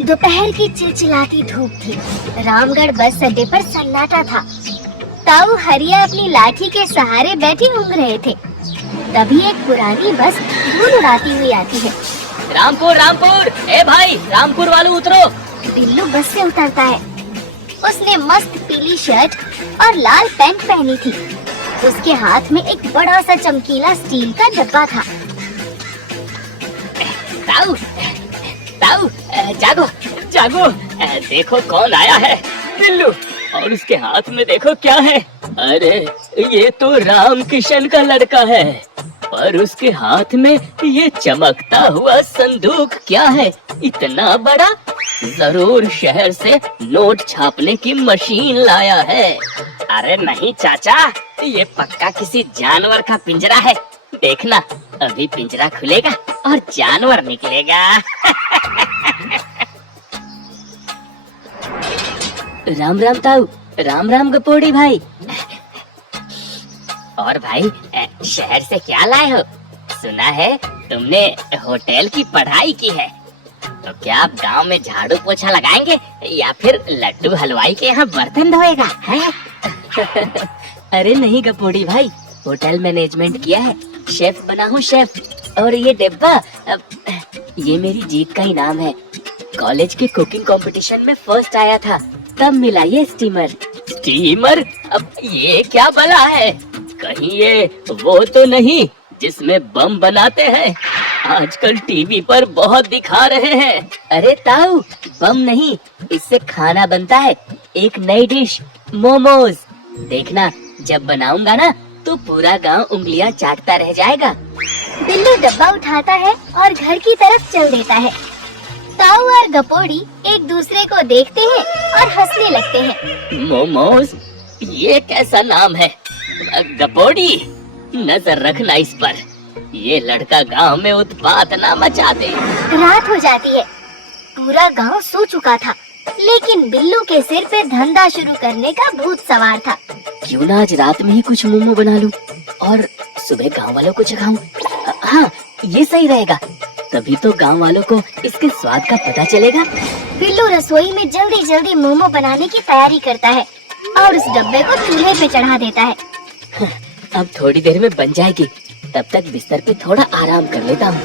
दोपहर की चिलचिलाती धूप थी। रामगढ़ बस अड्डे पर सन्नाटा था। ताऊ हरिया अपनी लाठी के सहारे बैठे ऊँघ रहे थे। तभी एक पुरानी बस धूल उड़ाती हुई आती है। रामपुर रामपुर, ए भाई रामपुर वालों उतरो। बिल्लू बस से उतरता है। उसने मस्त पीली शर्ट और लाल पैंट पहनी थी। उसके हाथ में एक बड़ा सा चमकीला स्टील का डब्बा था। ताऊ ताऊ, जागो जागो, देखो कौन आया है। बिल्लू, और उसके हाथ में देखो क्या है। अरे ये तो राम किशन का लड़का है, पर उसके हाथ में ये चमकता हुआ संदूक क्या है इतना बड़ा? जरूर शहर से नोट छापने की मशीन लाया है। अरे नहीं चाचा, ये पक्का किसी जानवर का पिंजरा है। देखना, अभी पिंजरा खुलेगा और जानवर निकलेगा। राम राम ताऊ। राम राम गपोड़ी भाई। और भाई, शहर से क्या लाए हो? सुना है तुमने होटल की पढ़ाई की है, तो क्या आप गांव में झाड़ू पोछा लगाएंगे या फिर लड्डू हलवाई के यहाँ बर्तन धोएगा है? अरे नहीं गपोड़ी भाई, होटल मैनेजमेंट किया है, शेफ बना हूँ शेफ। और ये डिब्बा, ये मेरी जीत का इनाम है। कॉलेज के कुकिंग कंपटीशन में फर्स्ट आया था, तब मिला ये स्टीमर। स्टीमर? अब ये क्या बला है? कहीं ये वो तो नहीं जिसमें बम बनाते हैं? आजकल टीवी पर बहुत दिखा रहे हैं। अरे ताऊ, बम नहीं, इससे खाना बनता है, एक नई डिश, मोमोज। देखना, जब बनाऊंगा ना तो पूरा गांव उंगलियां चाटता रह जाएगा। बिल्लू डब्बा उठाता है और घर की तरफ चल देता है। ताऊ और गपोड़ी एक दूसरे को देखते हैं और हंसने लगते हैं। मोमोज? ये कैसा नाम है? गपोड़ी, नजर रखना इस पर, ये लड़का गांव में उत्पात ना मचा दे। रात हो जाती है। पूरा गांव सो चुका था, लेकिन बिल्लू के सिर पे धंधा शुरू करने का भूत सवार था। क्यों ना आज रात में ही कुछ मोमो बना लूं और सुबह गांव वालों को चखाऊं। हाँ, ये सही रहेगा, तभी तो गांव वालों को इसके स्वाद का पता चलेगा। बिल्लू रसोई में जल्दी जल्दी मोमो बनाने की तैयारी करता है और उस डब्बे को चूल्हे पे चढ़ा देता है। अब थोड़ी देर में बन जाएगी, तब तक बिस्तर पे थोड़ा आराम कर लेता हूँ।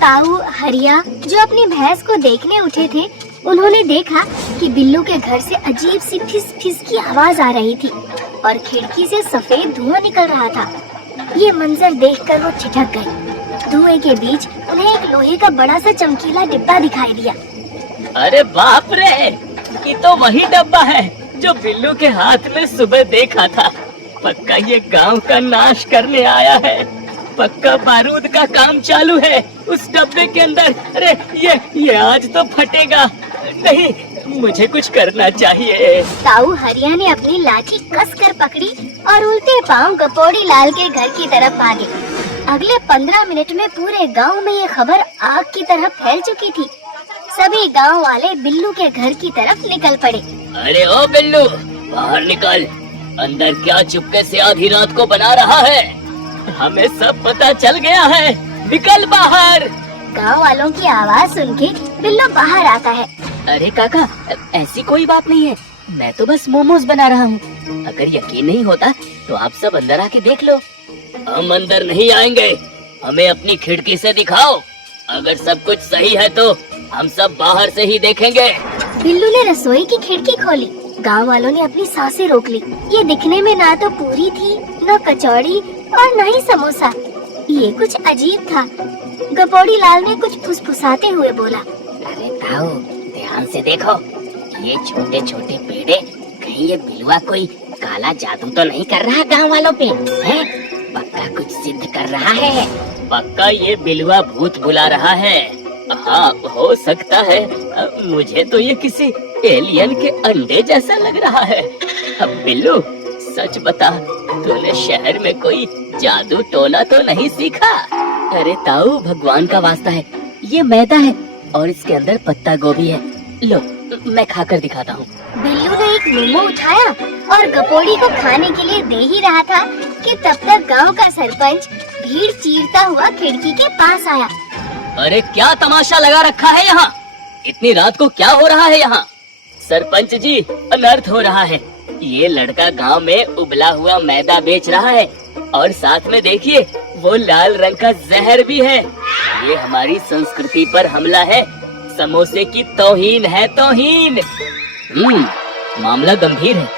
ताऊ हरिया जो अपनी भैंस को देखने उठे थे, उन्होंने देखा कि बिल्लू के घर से अजीब सी फिस फिस की आवाज आ रही थी और खिड़की से सफेद धुआं निकल रहा था। ये मंजर देखकर वो ठिठक गए। धुएं के बीच उन्हें एक लोहे का बड़ा सा चमकीला डिब्बा दिखाई दिया। अरे बाप रे, ये तो वही डब्बा है जो बिल्लू के हाथ में सुबह देखा था। पक्का ये गांव का नाश करने आया है। पक्का बारूद का काम चालू है उस डब्बे के अंदर। अरे ये आज तो फटेगा। नहीं, मुझे कुछ करना चाहिए। ताऊ हरिया ने अपनी लाठी कसकर पकड़ी और उल्टे पांव गपोड़ी लाल के घर की तरफ भागे। अगले 15 मिनट में पूरे गांव में ये खबर आग की तरह फैल चुकी थी। सभी गांव वाले बिल्लू के घर की तरफ निकल पड़े। अरे ओ बिल्लू, बाहर निकल, अंदर क्या चुपके से आधी रात को बना रहा है? हमें सब पता चल गया है, निकल बाहर। गांव वालों की आवाज सुन के बिल्लू बाहर आता है। अरे काका, ऐसी कोई बात नहीं है, मैं तो बस मोमोज बना रहा हूँ। अगर यकीन नहीं होता तो आप सब अंदर आके देख लो। हम अंदर नहीं आएंगे, हमें अपनी खिड़की से दिखाओ। अगर सब कुछ सही है तो हम सब बाहर से ही देखेंगे। बिल्लू ने रसोई की खिड़की खोली। गांव वालों ने अपनी सांसें रोक ली। ये दिखने में ना तो पूरी थी, न कचौड़ी और न ही समोसा। ये कुछ अजीब था। गपोड़ी लाल ने कुछ फुसफुसाते हुए बोला, अरे ताऊ, ध्यान से देखो, ये छोटे छोटे पेड़े, कहीं ये बिलुआ कोई काला जादू तो नहीं कर रहा गांव वालों पे? हैं? पक्का कुछ सिद्ध कर रहा है। पक्का ये बिलुआ भूत बुला रहा है। हाँ, हो सकता है। मुझे तो ये किसी एलियन के अंडे जैसा लग रहा है। अब बिल्लू, सच बता, तूने शहर में कोई जादू टोना तो नहीं सीखा? अरे ताऊ, भगवान का वास्ता है, ये मैदा है और इसके अंदर पत्ता गोभी है। लो, मैं खाकर दिखाता हूँ। बिल्लू ने एक मोमो उठाया और गपोड़ी को खाने के लिए दे ही रहा था कि तब तक गांव का सरपंच भीड़ चीरता हुआ खिड़की के पास आया। अरे क्या तमाशा लगा रखा है यहाँ? इतनी रात को क्या हो रहा है यहाँ? सरपंच जी, अनर्थ हो रहा है। ये लड़का गांव में उबला हुआ मैदा बेच रहा है और साथ में देखिए वो लाल रंग का जहर भी है। ये हमारी संस्कृति पर हमला है। समोसे की तौहीन है, तौहीन। मामला गंभीर है।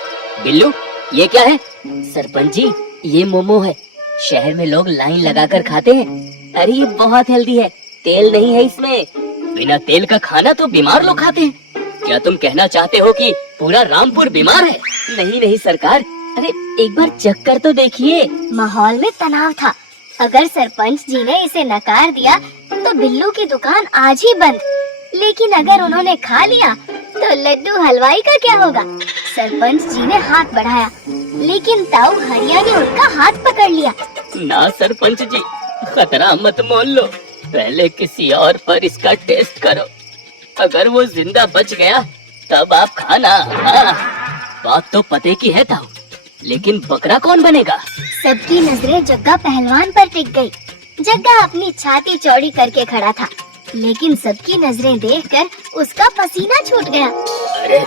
बिल्लू, ये क्या है? सरपंच जी, ये मोमो है। शहर में लोग लाइन लगाकर खाते हैं। अरे ये बहुत हेल्दी है, तेल नहीं है इसमें। बिना तेल का खाना तो बीमार लोग खाते हैं। क्या तुम कहना चाहते हो कि पूरा रामपुर बीमार है? नहीं नहीं सरकार, अरे एक बार चख कर तो देखिए। माहौल में तनाव था। अगर सरपंच जी ने इसे नकार दिया तो बिल्लू की दुकान आज ही बंद। लेकिन अगर उन्होंने खा लिया तो लड्डू हलवाई का क्या होगा? सरपंच जी ने हाथ बढ़ाया, लेकिन ताऊ हरिया ने उनका हाथ पकड़ लिया। ना सरपंच जी, खतरा मत मोल लो। पहले किसी और पर इसका टेस्ट करो। अगर वो जिंदा बच गया तब आप खाना। बात तो पते की है ताऊ, लेकिन बकरा कौन बनेगा? सबकी नजरें जग्गा पहलवान पर टिक गई। जग्गा अपनी छाती चौड़ी करके खड़ा था, लेकिन सबकी नजरें देखकर उसका पसीना छूट गया। अरे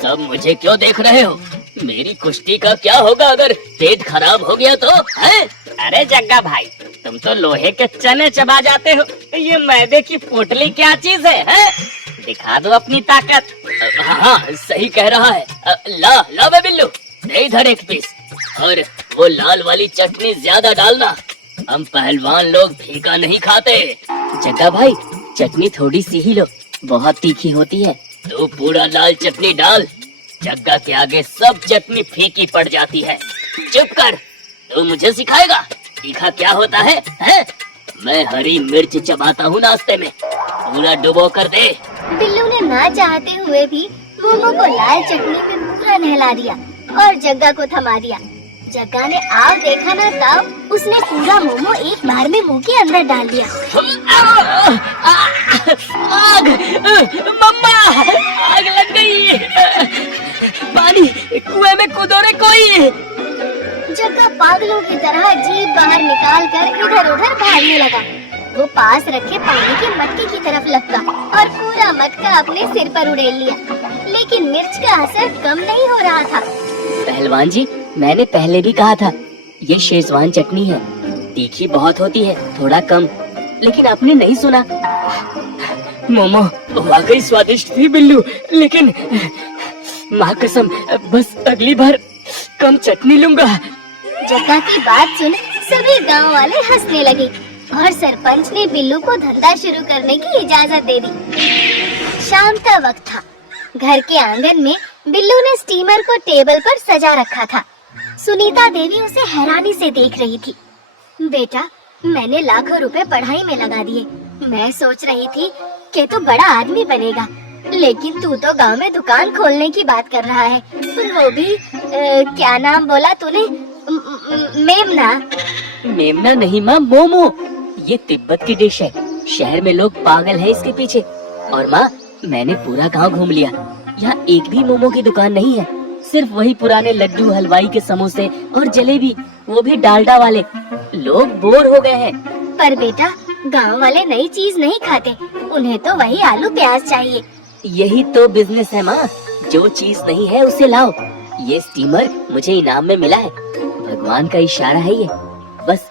सब मुझे क्यों देख रहे हो? मेरी कुश्ती का क्या होगा अगर पेट खराब हो गया तो? है? अरे जग्गा भाई, तुम तो लोहे के चने चबा जाते हो। ये मैदे की पोटली क्या चीज है? दिखा दो अपनी ताकत। हाँ, सही कह रहा है। ला ला बे बिल्लू, दे इधर एक पीस। और वो लाल वाली चटनी ज्यादा डालना। हम पहलवान लोग फीका नहीं खाते। जग्गा भाई, चटनी थोड़ी सी ही लो, बहुत तीखी होती है। तो पूरा लाल चटनी डाल। जग्गा के आगे सब चटनी फीकी पड़ जाती है। चुप कर, तू मुझे सिखाएगा तीखा क्या होता है? मैं हरी मिर्च चबाता हूँ नाश्ते में, पूरा डुबो कर दे। बिल्लू ने ना चाहते हुए भी मोमो को लाल चटनी में पूरा नहला दिया और जग्गा को थमा दिया। जग्गा ने आव देखा ना तब उसने पूरा मोमो एक बार में मुंह के अंदर डाल दिया। आग! मम्मा! आग लग गई! पानी! कुएं में कूदो रे कोई! जग्गा पागलों की तरह जीभ बाहर निकाल कर इधर उधर भागने लगा। वो पास रखे पानी के मटके की तरफ लपका और पूरा मटका अपने सिर पर उड़ेल लिया, लेकिन मिर्च का असर कम नहीं हो रहा था। पहलवान जी, मैंने पहले भी कहा था, ये शेजवान चटनी है, तीखी बहुत होती है, थोड़ा कम। लेकिन आपने नहीं सुना। मोमो वाकई स्वादिष्ट थी बिल्लू, लेकिन माँ कसम, बस अगली बार कम चटनी लूंगा। जग्गा की बात सुन सभी गांव वाले हंसने लगे और सरपंच ने बिल्लू को धंधा शुरू करने की इजाजत दे दी। शाम का वक्त था। घर के आंगन में बिल्लू ने स्टीमर को टेबल पर सजा रखा था। सुनीता देवी उसे हैरानी से देख रही थी। बेटा, मैंने लाखों रुपए पढ़ाई में लगा दिए। मैं सोच रही थी कि तू बड़ा आदमी बनेगा, लेकिन तू तो गांव में दुकान खोलने की बात कर रहा है, वो भी क्या नाम बोला तूने? मेमना? मेमना नहीं माँ, मोमो। ये तिब्बत की डिश है। शहर में लोग पागल हैं इसके पीछे। और माँ, मैंने पूरा गांव घूम लिया, यहाँ एक भी मोमो की दुकान नहीं है। सिर्फ वही पुराने लड्डू हलवाई के समोसे और जलेबी, वो भी डालडा वाले। लोग बोर हो गए हैं। पर बेटा, गांव वाले नई चीज नहीं खाते, उन्हें तो वही आलू प्याज चाहिए। यही तो बिजनेस है माँ, जो चीज नहीं है उसे लाओ। ये स्टीमर मुझे इनाम में मिला है, भगवान का इशारा है ये। बस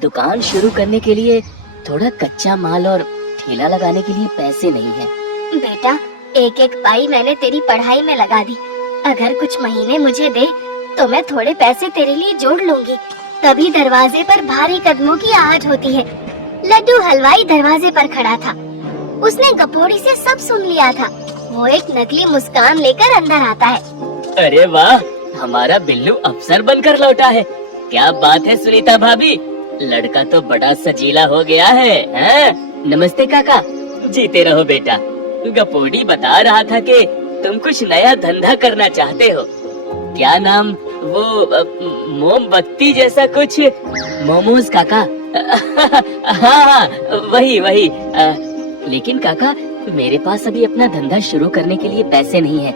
दुकान शुरू करने के लिए थोड़ा कच्चा माल और ठेला लगाने के लिए पैसे नहीं है। बेटा, एक एक पाई मैंने तेरी पढ़ाई में लगा दी। अगर कुछ महीने मुझे दे तो मैं थोड़े पैसे तेरे लिए जोड़ लूंगी। तभी दरवाजे पर भारी कदमों की आहट होती है। लड्डू हलवाई दरवाजे पर खड़ा था। उसने गपोड़ी से सब सुन लिया था। वो एक नकली मुस्कान लेकर अंदर आता है। अरे वाह, हमारा बिल्लू अफसर बनकर लौटा है। क्या बात है सुनीता भाभी, लड़का तो बड़ा सजीला हो गया है। नमस्ते काका। जीते रहो बेटा। गपोड़ी बता रहा था कि तुम कुछ नया धंधा करना चाहते हो। क्या नाम? वो मोमबत्ती जैसा कुछ। मोमोज काका। हाँ, वही वही। लेकिन काका, मेरे पास अभी अपना धंधा शुरू करने के लिए पैसे नहीं है।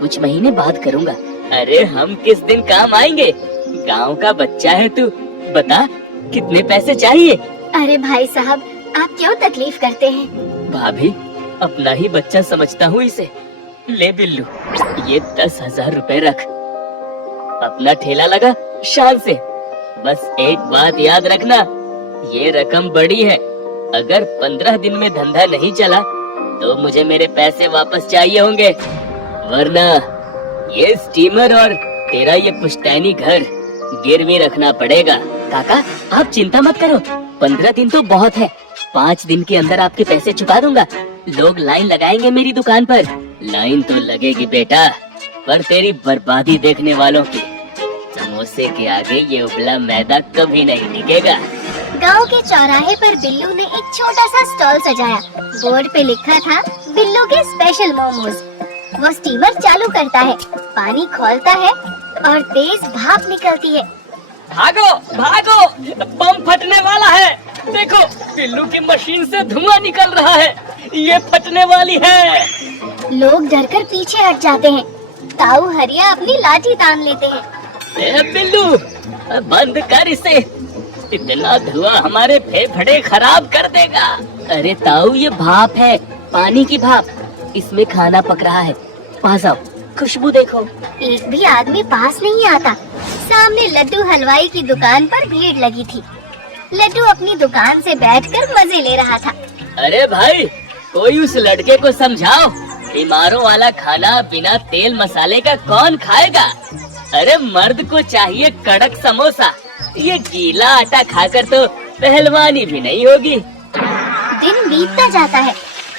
कुछ महीने बाद करूँगा। अरे हम किस दिन काम आएंगे? गांव का बच्चा है तू, बता कितने पैसे चाहिए? अरे भाई साहब, आप क्यों तकलीफ करते हैं? भाभी, अपना ही बच्चा समझता हूँ इसे। ले बिल्लू, ये 10,000 रुपए रख। अपना ठेला लगा शान से। बस एक बात याद रखना, ये रकम बड़ी है। अगर 15 दिन में धंधा नहीं चला तो मुझे मेरे पैसे वापस चाहिए होंगे, वरना ये स्टीमर और तेरा ये पुश्तैनी घर गिरवी रखना पड़ेगा। काका, आप चिंता मत करो, 15 दिन तो बहुत है। 5 दिन के अंदर आपके पैसे चुका दूंगा। लोग लाइन लगाएंगे मेरी दुकान पर। लाइन तो लगेगी बेटा, पर तेरी बर्बादी देखने वालों की। समोसे के आगे ये उबला मैदा कभी नहीं टिकेगा। गांव के चौराहे पर बिल्लू ने एक छोटा सा स्टॉल सजाया। बोर्ड पे लिखा था बिल्लू के स्पेशल मोमोज। वो स्टीमर चालू करता है, पानी खौलता है और तेज भाप निकलती है। भागो भागो, बम फटने वाला है। देखो, बिल्लू की मशीन से धुआं निकल रहा है, ये फटने वाली है। लोग डरकर पीछे हट जाते हैं। ताऊ हरिया अपनी लाठी तान लेते हैं। बिल्लू, बंद कर इसे, इतना धुआं हमारे फेफड़े खराब कर देगा। अरे ताऊ, ये भाप है, पानी की भाप, इसमें खाना पक रहा है। पास आओ, खुशबू देखो। एक भी आदमी पास नहीं आता। सामने लड्डू हलवाई की दुकान पर भीड़ लगी थी। लड्डू अपनी दुकान से बैठकर मजे ले रहा था। अरे भाई, कोई उस लड़के को समझाओ, बीमारों वाला खाना बिना तेल मसाले का कौन खाएगा? अरे मर्द को चाहिए कड़क समोसा, ये गीला आटा खाकर तो पहलवानी भी नहीं होगी। दिन बीतता जाता है।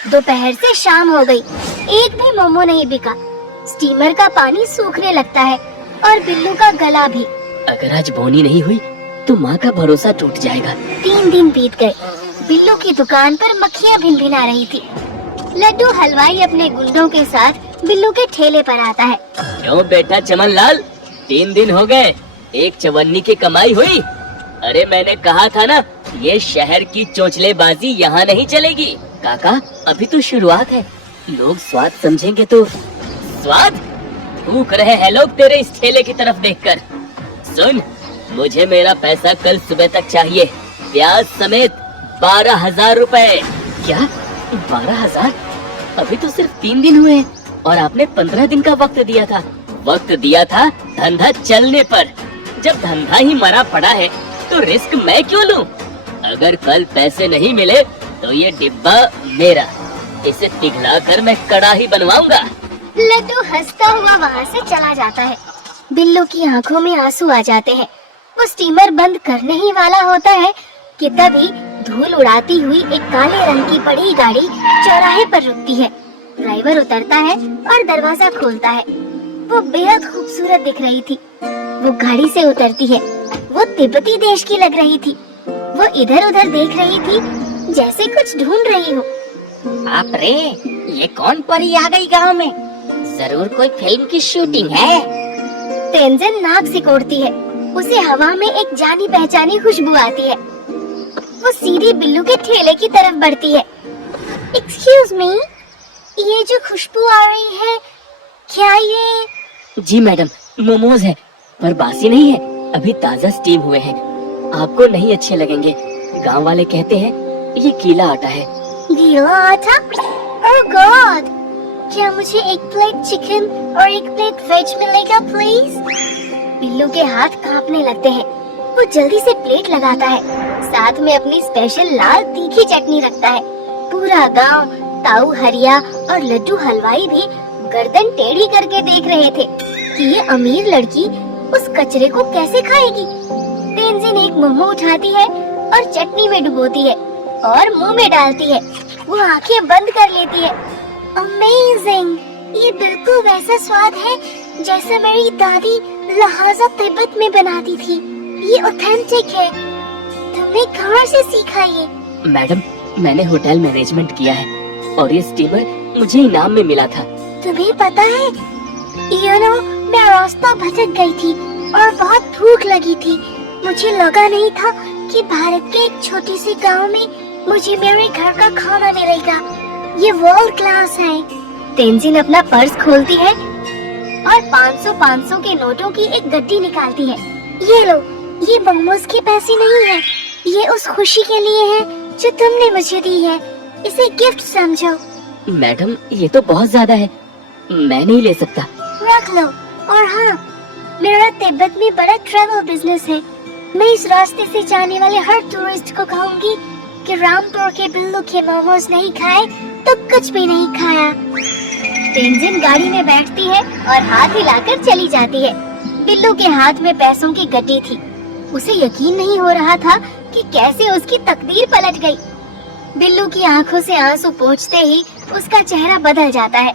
दोपहर से शाम हो गई, एक भी मोमो नहीं बिका। स्टीमर का पानी सूखने लगता है और बिल्लू का गला भी। अगर आज बोनी नहीं हुई तो माँ का भरोसा टूट जाएगा। 3 दिन बीत गए। बिल्लू की दुकान पर मक्खियाँ भिनभिना रही थी। लड्डू हलवाई अपने गुंडों के साथ बिल्लू के ठेले पर आता है। क्यों बेटा चमनलाल, 3 दिन हो गए, एक चवन्नी की कमाई हुई? अरे मैंने कहा था ना, ये शहर की चोंचलेबाजी यहाँ नहीं चलेगी। काका, अभी तो शुरुआत है, लोग स्वाद समझेंगे तो। स्वाद? थूक रहे हैं लोग तेरे इस ठेले की तरफ देखकर। सुन, मुझे मेरा पैसा कल सुबह तक चाहिए, ब्याज समेत 12,000 रुपए। क्या 12,000? अभी तो सिर्फ 3 दिन हुए और आपने 15 दिन का वक्त दिया था। वक्त दिया था धंधा चलने पर। जब धंधा ही मरा पड़ा है तो रिस्क मैं क्यों लूं? अगर कल पैसे नहीं मिले तो ये डिब्बा मेरा, इसे पिघलाकर मैं कड़ाही बनवाऊंगा। लड्डू हंसता हुआ वहाँ से चला जाता है। बिल्लू की आंखों में आंसू आ जाते हैं। वो स्टीमर बंद करने ही वाला होता है कि तभी धूल उड़ाती हुई एक काले रंग की बड़ी गाड़ी चौराहे पर रुकती है। ड्राइवर उतरता है और दरवाजा खोलता है। वो बेहद खूबसूरत दिख रही थी। वो गाड़ी से उतरती है। वो तिब्बती देश की लग रही थी। वो इधर उधर देख रही थी जैसे कुछ ढूंढ रही हो। बाप रे, ये कौन परी आ गई गांव में? जरूर कोई फिल्म की शूटिंग है। तेंजिन नाक सिकोड़ती है। उसे हवा में एक जानी पहचानी खुशबू आती है। वो सीधी बिल्लू के ठेले की तरफ बढ़ती है। एक्सक्यूज मी, ये जो खुशबू आ रही है, क्या ये? जी मैडम, मोमोज है, पर बासी नहीं है, अभी ताज़ा स्टीम हुए हैं। आपको नहीं अच्छे लगेंगे, गांव वाले कहते हैं ये गीला आटा है। गीला आटा? ओह गॉड! क्या मुझे एक प्लेट चिकन और एक प्लेट वेज मिलेगा प्लीज? बिल्लू के हाथ कांपने लगते हैं। वो जल्दी से प्लेट लगाता है, साथ में अपनी स्पेशल लाल तीखी चटनी रखता है। पूरा गांव, ताऊ हरिया और लड्डू हलवाई भी गर्दन टेढ़ी करके देख रहे थे कि ये अमीर लड़की उस कचरे को कैसे खाएगी। तेंजिन एक मोमो उठाती है और चटनी में डुबोती है और मुंह में डालती है। वो आंखें बंद कर लेती है। अमेजिंग! ये बिल्कुल वैसा स्वाद है जैसा मेरी दादी लहाजा तिब्बत में बनाती थी। ये ऑथेंटिक है। तुमने कहाँ से सीखा ये? मैडम, मैंने होटल मैनेजमेंट किया है और ये स्टीमर मुझे इनाम में मिला था। तुम्हें पता है, मैं रास्ता भटक गई थी और बहुत भूख लगी थी। मुझे लगा नहीं था कि भारत के एक छोटे से गांव में मुझे मेरे घर का खाना मिलेगा। ये वर्ल्ड क्लास है। तेंजिन अपना पर्स खोलती है और 500 के नोटों की एक गड्डी निकालती है। ये लो, ये मोमोज के पैसे नहीं है, ये उस खुशी के लिए है जो तुमने मुझे दी है। इसे गिफ्ट समझो। मैडम ये तो बहुत ज्यादा है, मैं नहीं ले सकता। रख लो। और हाँ, मेरा तिब्बत में बड़ा ट्रैवल बिजनेस है। मैं इस रास्ते से जाने वाले हर टूरिस्ट को कहूँगी कि रामपुर के बिल्लू के मोमोज नहीं खाए तो कुछ भी नहीं खाया। तेंजिन गाड़ी में बैठती है और हाथ हिलाकर चली जाती है। बिल्लू के हाथ में पैसों की गड्डी थी। उसे यकीन नहीं हो रहा था कि कैसे उसकी तकदीर पलट गई। बिल्लू की आंखों से आंसू पोंछते ही उसका चेहरा बदल जाता है।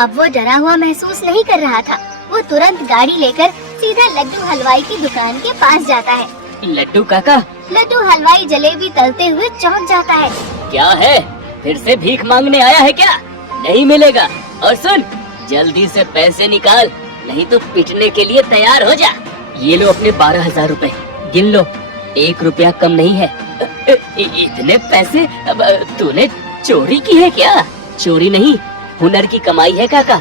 अब वो डरा हुआ महसूस नहीं कर रहा था। वो तुरंत गाड़ी लेकर सीधा लड्डू हलवाई की दुकान के पास जाता है। लड्डू काका। लड्डू हलवाई जलेबी तलते हुए चौंक जाता है। क्या है, फिर से भीख मांगने आया है क्या? नहीं मिलेगा। और सुन, जल्दी से पैसे निकाल, नहीं तो पिटने के लिए तैयार हो जा। ये लो अपने 12,000 रुपए, गिन लो, 1 रुपया कम नहीं है। इतने पैसे? अब तूने चोरी की है क्या? चोरी नहीं, हुनर की कमाई है काका।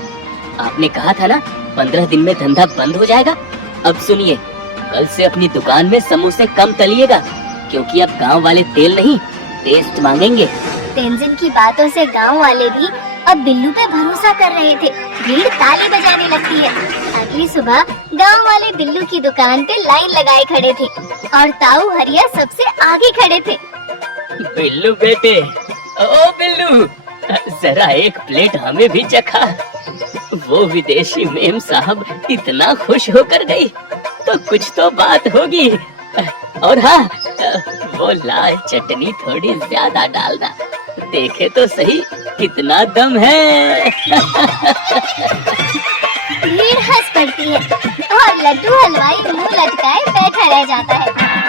आपने कहा था ना 15 दिन में धंधा बंद हो जाएगा। अब सुनिए, कल से अपनी दुकान में समोसे कम तलिएगा, क्योंकि अब गांव वाले तेल नहीं, टेस्ट मांगेंगे। तेंजिन की बातों से गांव वाले भी अब बिल्लू पे भरोसा कर रहे थे। भीड़ ताली बजाने लगती है। अगली सुबह गांव वाले बिल्लू की दुकान पे लाइन लगाए खड़े थे और ताऊ हरिया सबसे आगे खड़े थे। बिल्लू बेटे, ओ बिल्लू, जरा एक प्लेट हमें भी चखा। वो विदेशी मेम साहब इतना खुश होकर गई, तो कुछ तो बात होगी। और हाँ, वो लाल चटनी थोड़ी ज्यादा डालना, देखे तो सही कितना दम है। भीड़ हंस पड़ती है और लड्डू हलवाई मुंह लटकाए बैठा रह जाता है।